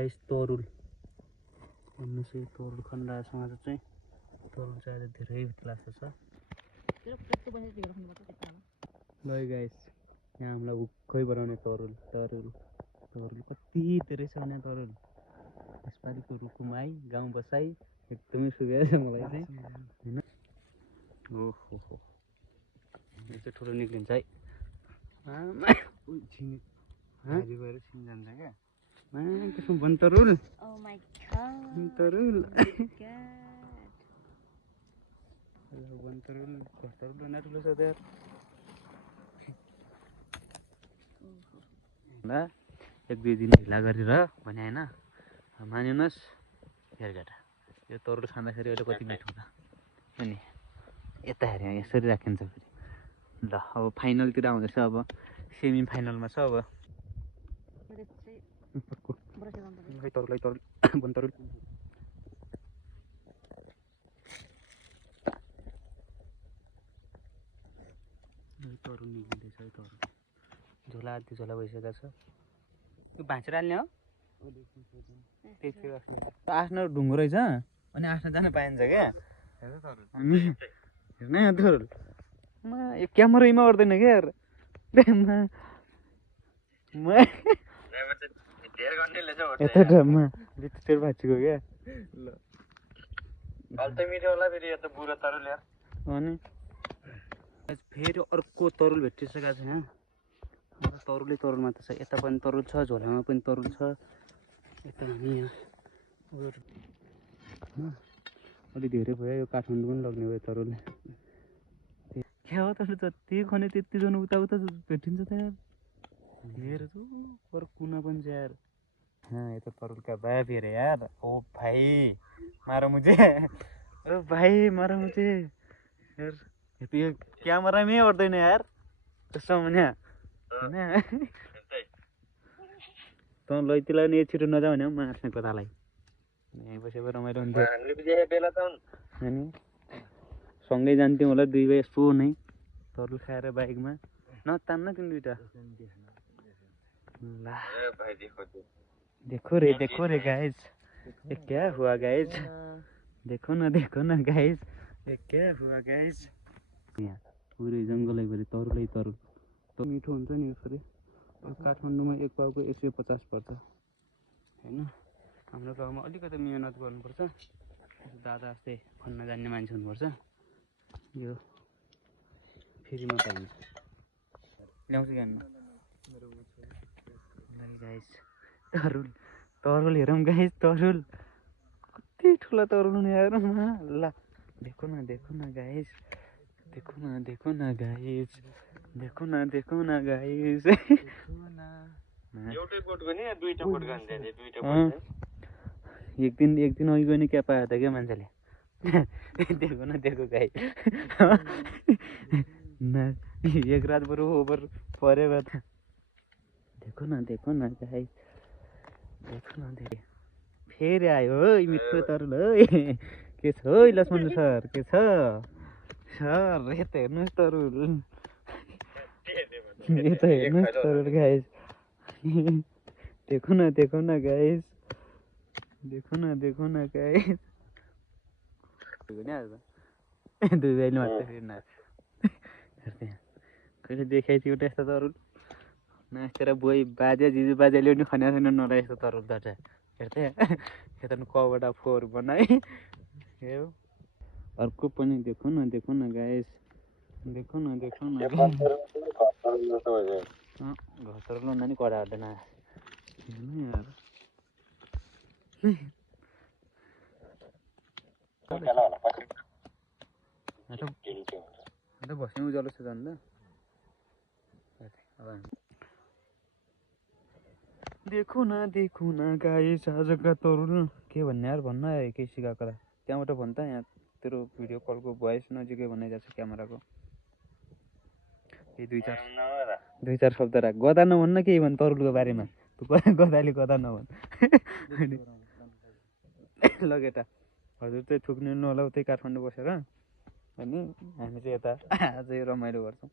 guys तरुल भन्नु चाहिँ तरुल खन्डासँग चाहिँ तरुल चाहिँ आज धेरै लाग्छ छ ल गाइस यहाँ हामीलाई भुक्कै बनाउने तरुल तरुल तरुल कति धेरै छ भने तरुल यसपालिको रुकुम आई गाउँ बसाई एकदमै सुविधा छ मलाई चाहिँ हैन ओहो हो यो चाहिँ ठुलो निक्लिन्छ है आमा उइ छिङ हाजी गएर छिङ जान्छ क्या त्यसमा बनतरुल ओ माय गॉड बनतरुल बनतरुल कस्तरुल नटुलो छ त यार ल एक दुई दिन ढिला गरेर भने हैन मानिनुस् हेरगटा यो तरुल खाँदाखेरि एउटा कति मिठो हुन्छ अनि यता हेर्यो यसरी राखिन्छ फेरि ल अब फाइनलतिर आउँदैछ अब सेमी फाइनलमा छ अब तरुल बनतरुल तरुल निक्लिँदैछ है तरुल झोला आधी झोला भइसकेको छ यो भाँचेर हाल्ने हो आफ्नो ढुङ्गो रहेछ अनि आफ्नो जान पाइन्छ क्या हेर्न यहाँ तरुल यो क्यामेरामा गर्दैन क्या यार यता ड्राममा बिस्टेर भाँचेको क्या अनि फेरि अर्को तरुल भेटिसकेको छ यहाँ तरुलै तरुल मात्र छ यता पनि तरुल छ झोलामा पनि तरुल छ यता हामी यहाँ अलि धेरै भयो यो काठमाडौँ पनि लग्ने भयो तरुल क्या हो तर जति खने त्यतिजना उता उता भेटिन्छ त यार हेर पर कुना पनि छ यार हाँ ये तो तरुल का बैग भी है यार ओ भाई मारो मुझे ओ भाई मारो मुझे यार ये क्यामेरा में गर्दैन यार त्यसो भने हैन त लैतिला नि छिटो नजाऊ भने म आफ्नो कतालाई यही बसेर रमाइलो हुन्छ हामीले बिहे बेला त अनि सँगै जान्थ्यौं होला दुई भाइ यस्तो नै तरुल खाएर बाइकमा नतान्न तिन दुईटा ला ए भाइ देखो रे गाइस ये क्या हुआ गाइस देखो ना गाइस ये क्या हुआ गाइस यहाँ पुरै जङ्गलै भरि तरुलै तरुल त मिठो हुन्छ नि यसरी काठमाडौँमा एक पाउको 150 पर्छ हैन हाम्रो गाउँमा अलिकति मेहनत गर्नुपर्छ दादा जस्तै खन्न जान्ने मान्छे हुनुपर्छ यो फेरिमा पाइन्छ ल्याउँछु ज्ञान गाइस तरुल हेरौँ गाइस तरुल कति ठुला तरुल नि यार ल देखो न गाइस देखो न गाइस एउटै बोटको नि दुईटा बोट गान्थे दुईटा बोट एक दिन अघि गयो नि क्या पायो त क्या मान्छेले देखो गाइस न एक रात बरु ओभर परेको त देखो न गाइस फेरि आयो है मिठो तरुल है के छ है लक्ष्मण सर के छ सर यता हेर्नुहोस् तरुल गाइस देखो न गाइस दुई भाइले मात्रै फेरि नाच कहिले देखाइ थियो यस्तो तरुल नाचेर बोइ बाजे जिजु बाजेले पनि खन्या छैन नला यस्तो तरुल त हेर्थे यता कबाट फोहोर बनाए अर्को पनि देखो न गाइस घर लाउँदा नि कडा हुँदैन यार बस्ने उज्यालो छ झन् देखो न गाइस आजका तरुल के भन्ने यार भन्न आयो केही सिकाएको त त्यहाँबाट भन् त यहाँ तेरो भिडियो कलको भोइस नजिकै बनाइरहेको छ क्यामेराको दुई चार शब्द राख गदा नभन्न केही भन् तरुलको बारेमा गदाले गदा नभन् ल केटा हजुर चाहिँ थुक्नु होला उतै काठमाडौँ बसेर अनि हामी चाहिँ यता आज रमाइलो गर्छौँ